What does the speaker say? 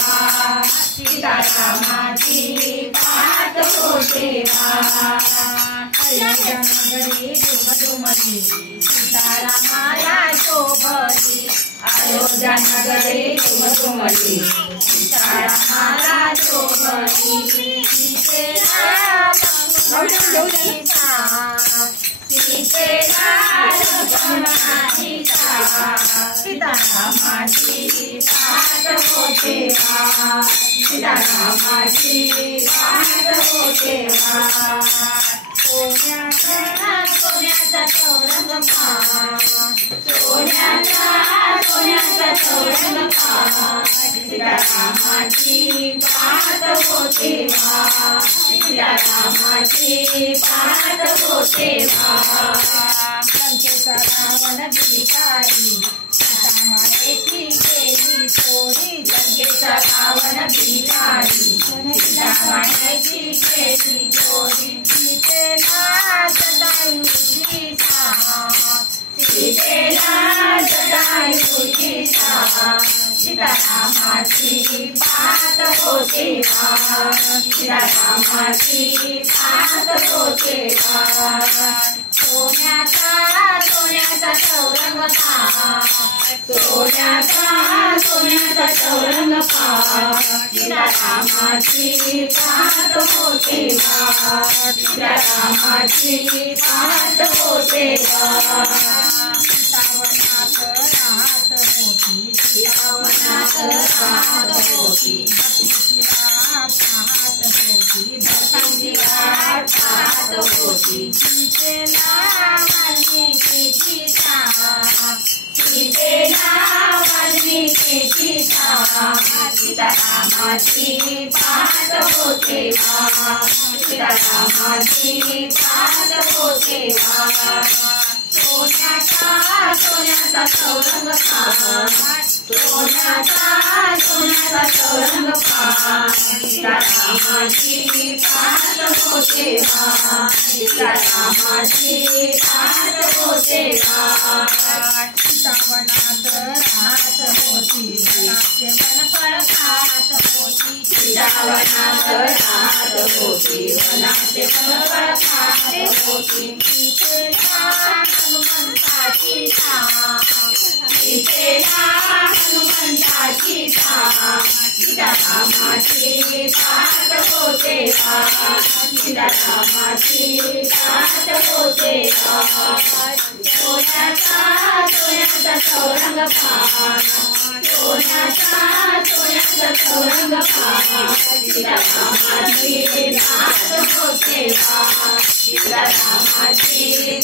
वा सीतारामाची पाहत होते वा अयोध्या नगरी दुमदुमली सीतारामाला शोभली अयोध्या नगरी दुमदुमली सीतारामाला शोभली सीतारामाची पाहत होते वा सीतारामाची पाहत होते वा सोन्याचा चौरंग पहा सोन्याचा चौरंग पहा सीतारामाची पाहत होते वा सीतारामाची पाहत होते वा लंकेचा रावण भिकारी सीतामातेची केली चोरी लंकेचा रावण भिकारी सीतामातेची केली चोरी सीतेला जटायूची साथ सीतेला जटायूची साथ सीतारामाची पाहत होते वा सीतारामाची पाहत होते वा सोन्याचा चौरंग पहा सोन्याचा चौरंग पहा सीतारामाची पाहत होते वा सीतारामाची पाहत होते वा सीतावनात राहत होती भक्तीची वाट पाहत होती सीतेला वाल्मिकीची साथ सीतारामाची पाहत होते वा सीतारामाची पाहत होते वा सोन्याचा चौरंग पहा सोन्याचा चौरंग पहा सीतारामाची पाहत होते वा सीतारामाची पाहत होते वा सीतावनात राहत होती वनाचे वनफळ खात होती सीतावनात राहत होती वनाचे वनफळ खात होती हनुमंताची साथ सीतारामाची पाहत होते वा सीतारामाची पाहत होते वा सोन्याचा चौरंग पहा सोन्याचा चौरंग पहा सीतारामाची पाहत होते वा सीतारामाची